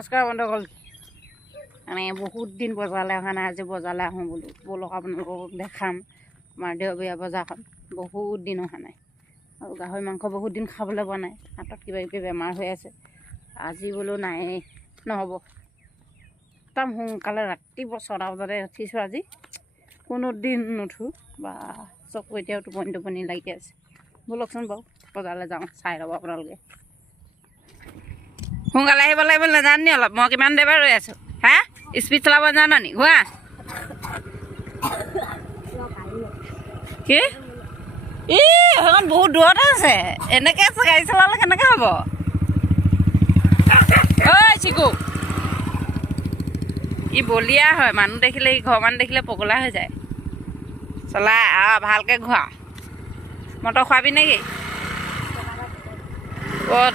নমস্কাৰ বন্ধুসকল। মানে বহুত দিন বজাৰলৈ অহা নাই, আজি বজাৰলৈ আহোঁ বোলো। ব'লক আপোনালোকক দেখাম আমাৰ দেওবৰীয়া বজাৰখন। বহুত দিন অহা নাই আৰু গাহৰি মাংস বহুত দিন খাবলৈ পোৱা নাই। হাতত কিবা কিবি বেমাৰ হৈ আছে। আজি বোলো নাই নহ'ব, একদম সোনকালে ৰাতিপুৱা 6টা বজাতে উঠিছোঁ আজি। কোনো দিন নুঠোঁ বা চকু এতিয়াও টোপনি লাগি আছে। ব'লকচোন বাৰু বজাৰলৈ যাওঁ, চাই ল'ব আপোনালোকে। সোনকালে আহিব লাগিব, নাজানো নি অলপ? মই কিমান দেৰি ৰৈ আছোঁ হা? স্পীড চলাব জানো নি? ঘূৰা কি সেইখন বহুত দূৰতে আছে। এনেকৈ গাড়ী চলালে কেনেকৈ হ'ব? ঐ চিকু, ই বলিয়া হয়। মানুহ দেখিলে, ই ঘৰৰ মানুহ দেখিলে পগলা হৈ যায়। চলা ভালকৈ ঘূৰা। মটৰ খোৱাবি নেকি?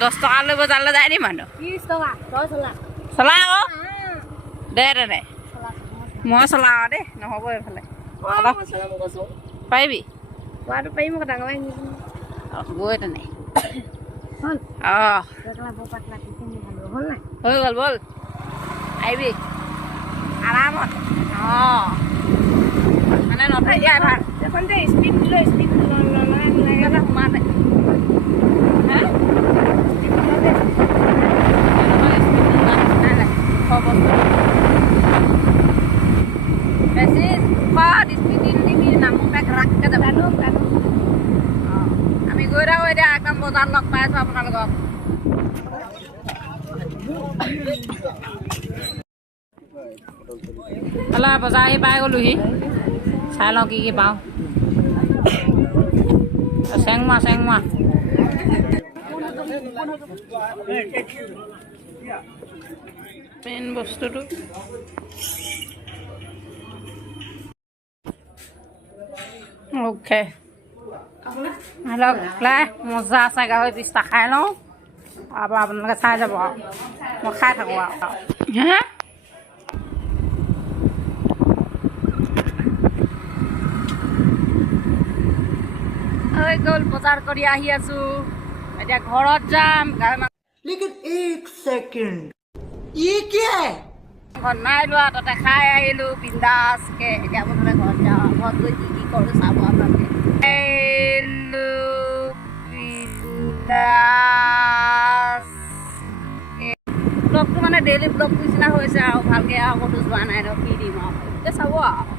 10 টকা লৈ বজাৰলৈ যায় নি মানুহ? 30 টকা চলা আকৌ দে তেনে। মই চলাওঁ দেই, নহ'ব এইফালে। পাৰিবি পোৱাটো পাৰিম আকৌ ডাঙৰ গৈ তেনে। হ'ল অঁ পাতলা হ'ল নাই? হৈ গ'ল, ব'ল আহিবি আৰামত। অঁ মানে নথৈ দিয়াই ভাল। এখন যে স্পীড দিলে স্পীড নালাগে সোমালে বেছি স্পীড নামোতে ৰাখকৈ যাব। অঁ আমি গৈ থাকোঁ এতিয়া, একদম বজাৰত লগ পাই আছোঁ আপোনালোকক। হ'লে বজাৰ আহি পাই গ'লোহি। চাই লওঁ কি পাওঁ। চেংমা মেইন বস্তুটো অ'কে মজা আছে। গাহৰি পিচটা খাই লওঁ, তাৰপৰা আপোনালোকে চাই যাব আৰু মই খাই থাকোঁ আৰু হা। হৈ গ'ল, বজাৰ কৰি আহি আছোঁ। এতিয়া ঘৰত যাম। গাহৰি মাংস लेकिन एक सेकंड ये क्या है? ঘৰত নাই লোৱা, তাতে খাই আহিলোঁ বিন্দাছকৈ। এতিয়া মুঠতে ঘৰত যাওঁ। ঘৰত গৈ কি কৰোঁ চাব আপোনালোকে। ব্লগটো মানে ডেইলি ব্লগ নিচিনা হৈছে আৰু ভালকৈ আৰু ক'তো যোৱা নাই ন, কি দিম আৰু এতিয়া চাব আৰু।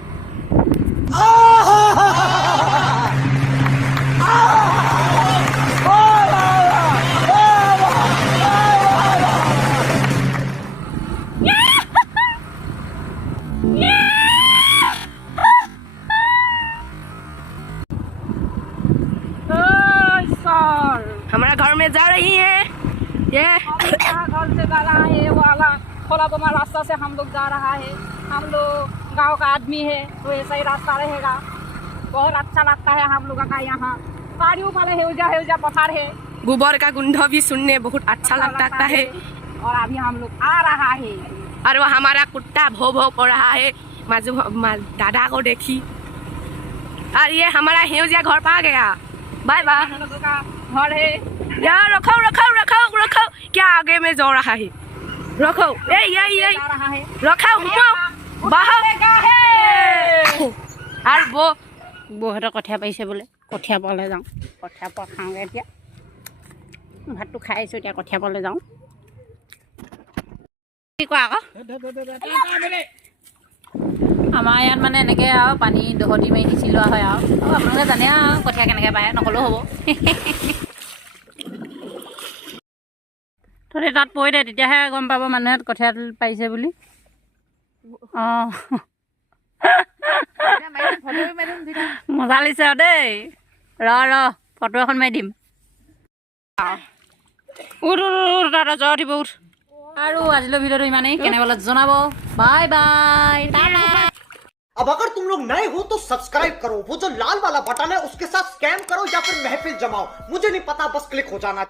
हमारा घर में जा रही है ये। घर से जा रहा है वाला थोड़ा बमा रास्ता से हम लोग जा रहा है। हम लोग गांव का आदमी है तो ऐसा ही रास्ता रहेगा। बहुत अच्छा लगता है हम लोगों का यहाँ। पहाड़ियों वाले हेउजा पठार है। गोबर का गंध भी सुनने बहुत अच्छा लगता है। और अभी हम लोग आ रहा है और वो हमारा कुत्ता भो भो कर रहा है। माजू दादा को देखी। और ये हमारा हेउजा घर पा गया। Bye bye. हम लोगों का घर है। यार रखो क्या आगे में जा रहा है? रखो ये जा रहा है रखो बाहर और বৌহঁতে কঠীয়া পাৰিছে বোলে। কঠীয়া পাবলৈ যাওঁ। কঠীয়া পোৱা খাওঁগৈ এতিয়া। ভাতটো খাই আহিছোঁ, এতিয়া কঠীয়া পাবলৈ যাওঁ। কি কোৱা আকৌ? আমাৰ ইয়াত মানে এনেকৈ আৰু পানী দহতি মাৰি সিঁচি লোৱা হয় আৰু আপোনালোকে জানে আৰু কঠীয়া কেনেকৈ পায়, নক'লেও হ'ব। তহঁতি তাত পৰি দে, তেতিয়াহে গম পাব মানুহে কঠীয়া পাৰিছে বুলি। অঁ মজা লাগিছে আৰু দেই। ৰ ফটো এখন মাৰি দিম। উঠ দাদা, জ্বৰ উঠিব, উঠ। আৰু আজিলৈ ভিডিঅ'টো ইমানেই। কেনেকৈ পালে জনাব। Bye bye. अब अगर तुम लोग नए हो तो सब्सक्राइब करो, वो जो लाल वाला बटन है उसके साथ स्कैम करो या फिर महफिल जमाओ, मुझे नहीं पता, बस क्लिक हो जाना चाहिए।